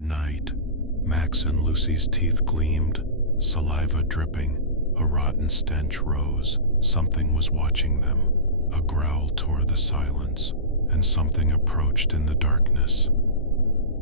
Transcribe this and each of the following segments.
That night, Max and Lucy's teeth gleamed, saliva dripping, a rotten stench rose. Something was watching them. A growl tore the silence, and something approached in the darkness.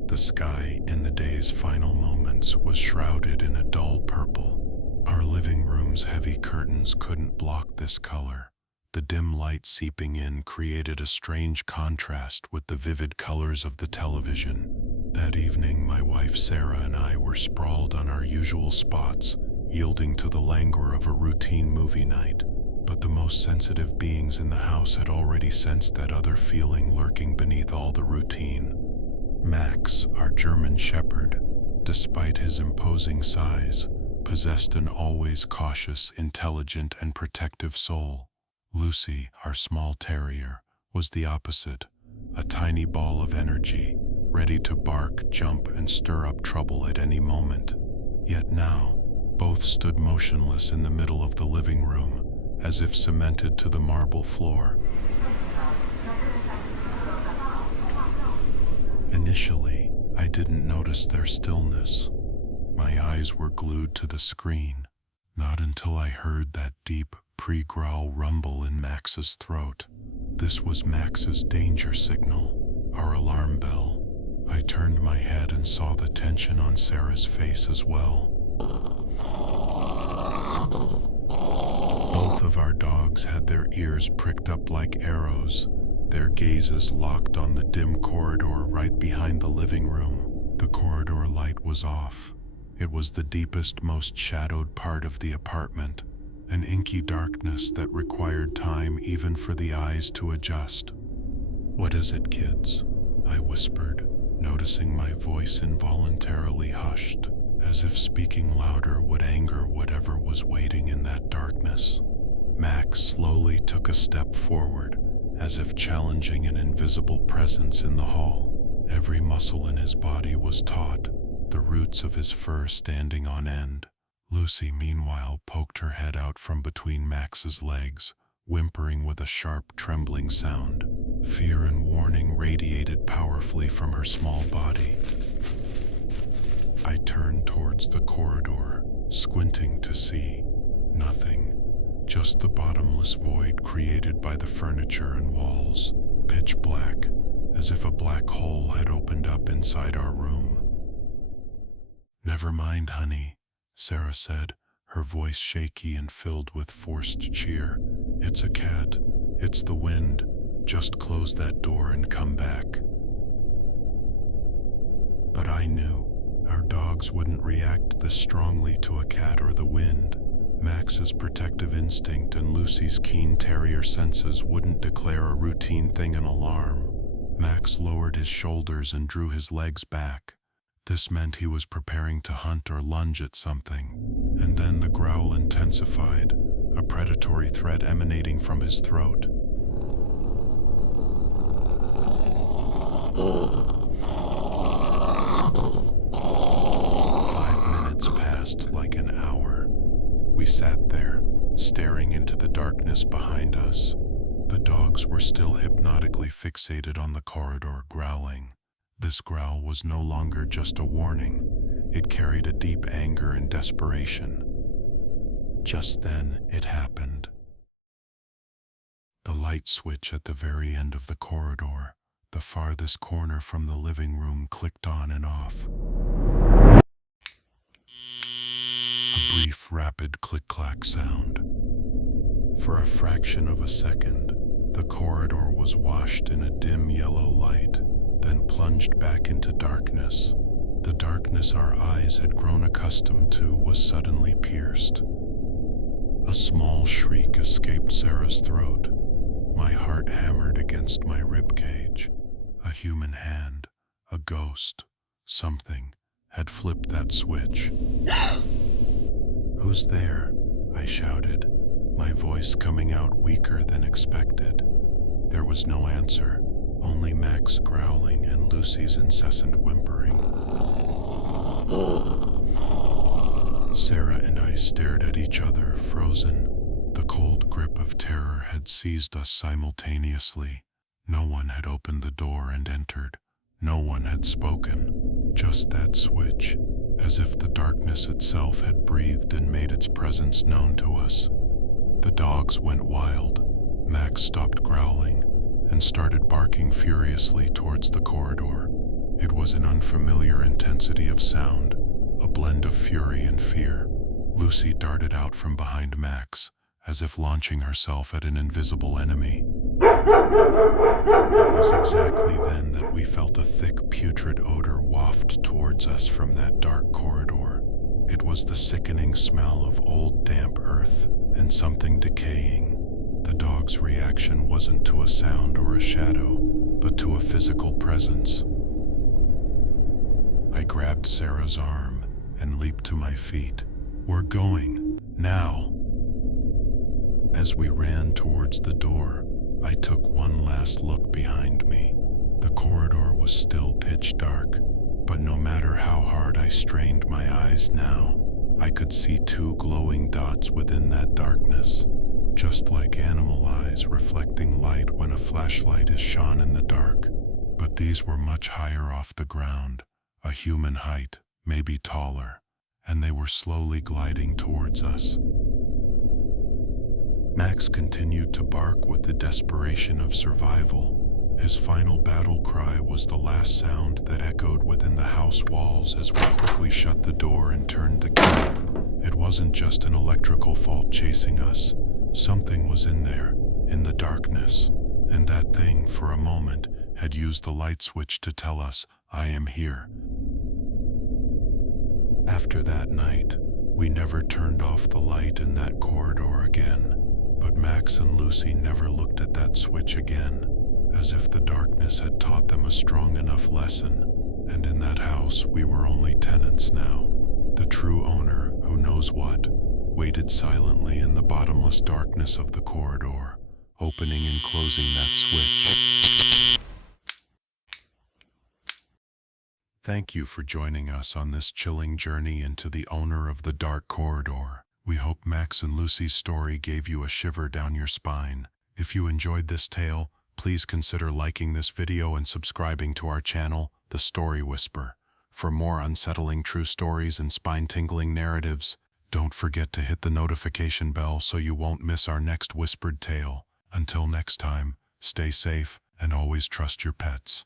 The sky, in the day's final moments, was shrouded in a dull purple. Our living room's heavy curtains couldn't block this color. The dim light seeping in created a strange contrast with the vivid colors of the television. That evening, my wife Sarah and I were sprawled on our usual spots, yielding to the languor of a routine movie night. But the most sensitive beings in the house had already sensed that other feeling lurking beneath all the routine. Max, our German shepherd, despite his imposing size, possessed an always cautious, intelligent, and protective soul. Lucy, our small terrier, was the opposite, a tiny ball of energy, ready to bark, jump, and stir up trouble at any moment. Yet now, both stood motionless in the middle of the living room, as if cemented to the marble floor. Initially, I didn't notice their stillness. My eyes were glued to the screen. Not until I heard that deep, pre-growl rumble in Max's throat. This was Max's danger signal, our alarm bell. I turned my head and saw the tension on Sarah's face as well. Both of our dogs had their ears pricked up like arrows, their gazes locked on the dim corridor right behind the living room. The corridor light was off. It was the deepest, most shadowed part of the apartment, an inky darkness that required time even for the eyes to adjust. "What is it, kids?" I whispered, noticing my voice involuntarily hushed, as if speaking louder would anger whatever was waiting in that darkness. Max slowly took a step forward, as if challenging an invisible presence in the hall. Every muscle in his body was taut, the roots of his fur standing on end. Lucy, meanwhile, poked her head out from between Max's legs, whimpering with a sharp, trembling sound. Fear and warning radiated powerfully from her small body. I turned towards the corridor, squinting to see. Nothing. Just the bottomless void created by the furniture and walls, pitch black, as if a black hole had opened up inside our room. "Never mind, honey," Sarah said, her voice shaky and filled with forced cheer. "It's a cat. It's the wind. Just close that door and come back." But I knew our dogs wouldn't react this strongly to a cat or the wind. Max's protective instinct and Lucy's keen terrier senses wouldn't declare a routine thing an alarm. Max lowered his shoulders and drew his legs back. This meant he was preparing to hunt or lunge at something. And then the growl intensified, a predatory threat emanating from his throat. Passed like an hour. We sat there, staring into the darkness behind us. The dogs were still hypnotically fixated on the corridor, growling. This growl was no longer just a warning. It carried a deep anger and desperation. Just then, it happened. The light switch at the very end of the corridor, the farthest corner from the living room, clicked on and off. A brief, rapid click-clack sound. For a fraction of a second, the corridor was washed in a dim yellow light, then plunged back into darkness. The darkness our eyes had grown accustomed to was suddenly pierced. A small shriek escaped Sarah's throat. My heart hammered against my ribcage. A human hand, a ghost, something, had flipped that switch. "Who's there?" I shouted, my voice coming out weaker than expected. There was no answer, only Max growling and Lucy's incessant whimpering. Sarah and I stared at each other, frozen. The cold grip of terror had seized us simultaneously. No one had opened the door and entered. No one had spoken. Just that switch, as if the darkness itself had breathed and made its presence known to us. The dogs went wild. Max stopped growling and started barking furiously towards the corridor. It was an unfamiliar intensity of sound, a blend of fury and fear. Lucy darted out from behind Max, as if launching herself at an invisible enemy. It was exactly then that we felt a thick, putrid odor waft towards us from that dark corridor. It was the sickening smell of old, damp earth and something decaying. The dog's reaction wasn't to a sound or a shadow, but to a physical presence. I grabbed Sarah's arm and leaped to my feet. "We're going, now!" As we ran towards the door, I took one last look behind me. The corridor was still pitch dark, but no matter how hard I strained my eyes now, I could see two glowing dots within that darkness, just like animal eyes reflecting light when a flashlight is shone in the dark. But these were much higher off the ground, a human height, maybe taller, and they were slowly gliding towards us. Max continued to bark with the desperation of survival. His final battle cry was the last sound that echoed within the house walls as we quickly shut the door and turned the key. It wasn't just an electrical fault chasing us. Something was in there, in the darkness, and that thing, for a moment, had used the light switch to tell us, "I am here." After that night, we never turned off the light in that corridor again. But Max and Lucy never looked at that switch again, as if the darkness had taught them a strong enough lesson. And in that house, we were only tenants now. The true owner, who knows what, waited silently in the bottomless darkness of the corridor, opening and closing that switch. Thank you for joining us on this chilling journey into the owner of the dark corridor. We hope Max and Lucy's story gave you a shiver down your spine. If you enjoyed this tale, please consider liking this video and subscribing to our channel, The Story Whisper. For more unsettling true stories and spine-tingling narratives, don't forget to hit the notification bell so you won't miss our next whispered tale. Until next time, stay safe and always trust your pets.